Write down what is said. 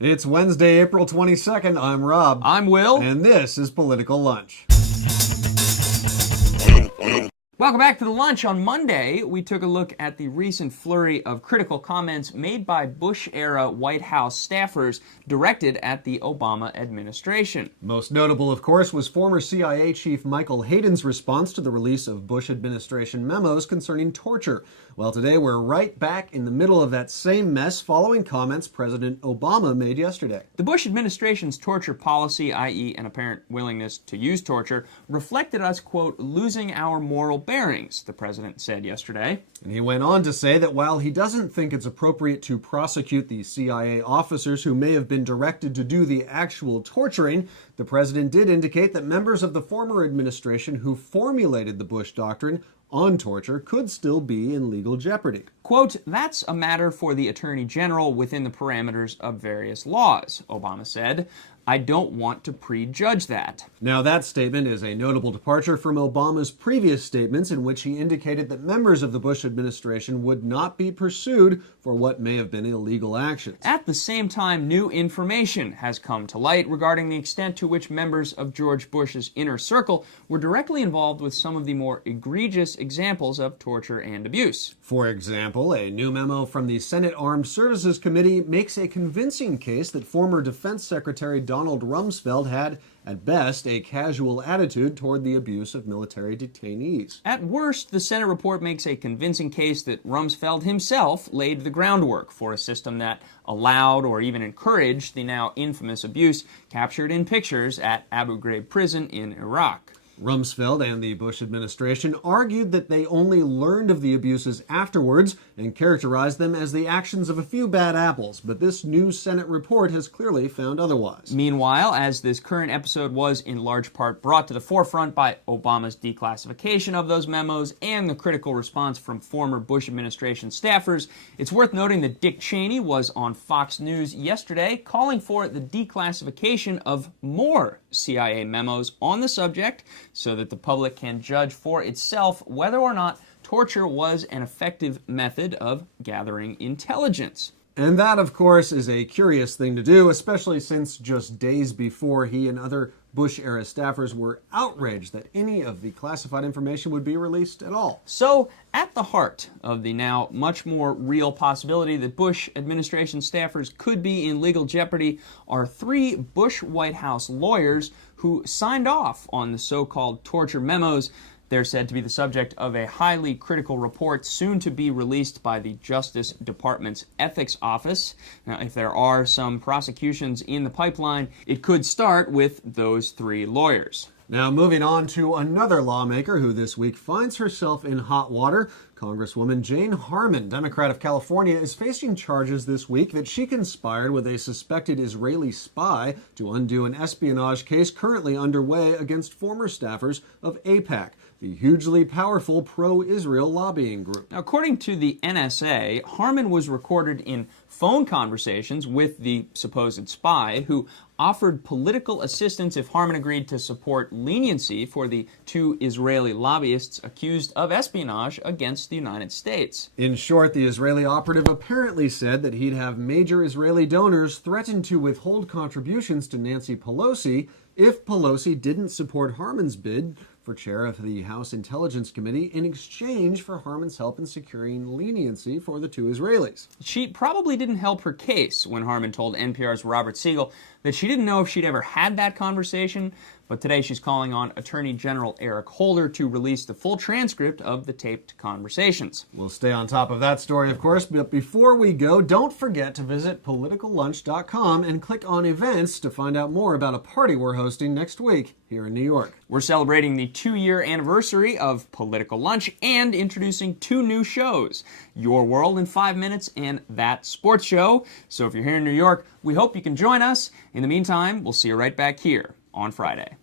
It's Wednesday, April 22nd. I'm Rob. I'm Will. And this is Political Lunch. Welcome back to The Lunch. On Monday, we took a look at the recent flurry of critical comments made by Bush-era White House staffers directed at the Obama administration. Most notable, of course, was former CIA Chief Michael Hayden's response to the release of Bush administration memos concerning torture. Well, today we're right back in the middle of that same mess following comments President Obama made yesterday. The Bush administration's torture policy, i.e. an apparent willingness to use torture, reflected us, quote, losing our moral bearings, the president said yesterday. And he went on to say that while he doesn't think it's appropriate to prosecute the CIA officers who may have been directed to do the actual torturing, the president did indicate that members of the former administration who formulated the Bush Doctrine on torture could still be in legal jeopardy. Quote, that's a matter for the Attorney General within the parameters of various laws, Obama said. I don't want to prejudge that. Now, that statement is a notable departure from Obama's previous statements in which he indicated that members of the Bush administration would not be pursued for what may have been illegal actions. At the same time, new information has come to light regarding the extent to which members of George Bush's inner circle were directly involved with some of the more egregious examples of torture and abuse. For example, a new memo from the Senate Armed Services Committee makes a convincing case that former Defense Secretary Donald Rumsfeld had, at best, a casual attitude toward the abuse of military detainees. At worst, the Senate report makes a convincing case that Rumsfeld himself laid the groundwork for a system that allowed or even encouraged the now infamous abuse captured in pictures at Abu Ghraib prison in Iraq. Rumsfeld and the Bush administration argued that they only learned of the abuses afterwards and characterized them as the actions of a few bad apples, but this new Senate report has clearly found otherwise. Meanwhile, as this current episode was in large part brought to the forefront by Obama's declassification of those memos and the critical response from former Bush administration staffers, it's worth noting that Dick Cheney was on Fox News yesterday calling for the declassification of more CIA memos on the subject, so that the public can judge for itself whether or not torture was an effective method of gathering intelligence. And that, of course, is a curious thing to do, especially since just days before he and other Bush-era staffers were outraged that any of the classified information would be released at all. So, at the heart of the now much more real possibility that Bush administration staffers could be in legal jeopardy are three Bush White House lawyers who signed off on the so-called torture memos. They're said to be the subject of a highly critical report soon to be released by the Justice Department's Ethics Office. Now, if there are some prosecutions in the pipeline, it could start with those three lawyers. Now, moving on to another lawmaker who this week finds herself in hot water, Congresswoman Jane Harman, Democrat of California, is facing charges this week that she conspired with a suspected Israeli spy to undo an espionage case currently underway against former staffers of AIPAC, the hugely powerful pro-Israel lobbying group. Now, according to the NSA, Harman was recorded in phone conversations with the supposed spy who offered political assistance if Harman agreed to support leniency for the two Israeli lobbyists accused of espionage against the United States. In short, the Israeli operative apparently said that he'd have major Israeli donors threaten to withhold contributions to Nancy Pelosi if Pelosi didn't support Harman's bid for chair of the House Intelligence Committee in exchange for Harman's help in securing leniency for the two Israelis. She probably didn't help her case when Harman told NPR's Robert Siegel that she didn't know if she'd ever had that conversation, but today she's calling on Attorney General Eric Holder to release the full transcript of the taped conversations. We'll stay on top of that story, of course, but before we go, don't forget to visit politicallunch.com and click on events to find out more about a party we're hosting next week here in New York. We're celebrating the 2-year anniversary of Political Lunch and introducing 2 new shows, Your World in 5 Minutes and That Sports Show. So if you're here in New York, we hope you can join us. In the meantime, we'll see you right back here on Friday.